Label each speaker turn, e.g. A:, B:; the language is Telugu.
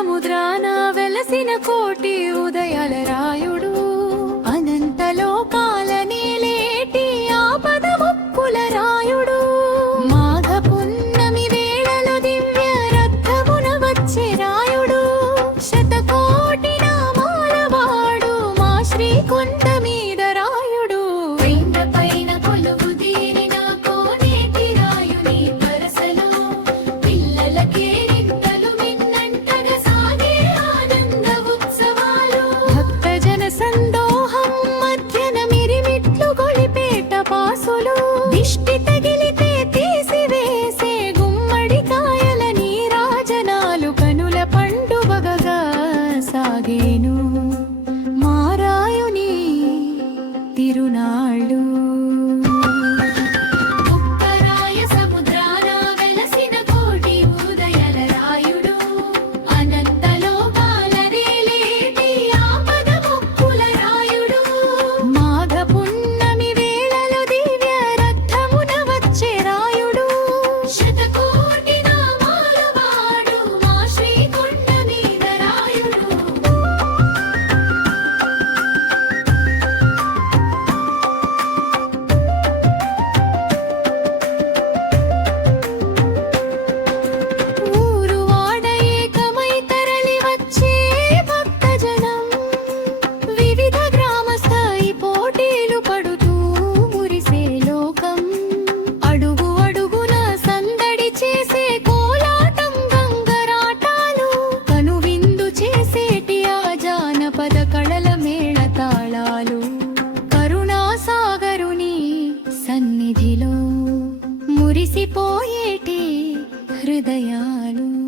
A: సముద్రాన వెలసిన కోటి ఉదయాల రాయుడు. మురిసిపోయేటి హృదయాలు.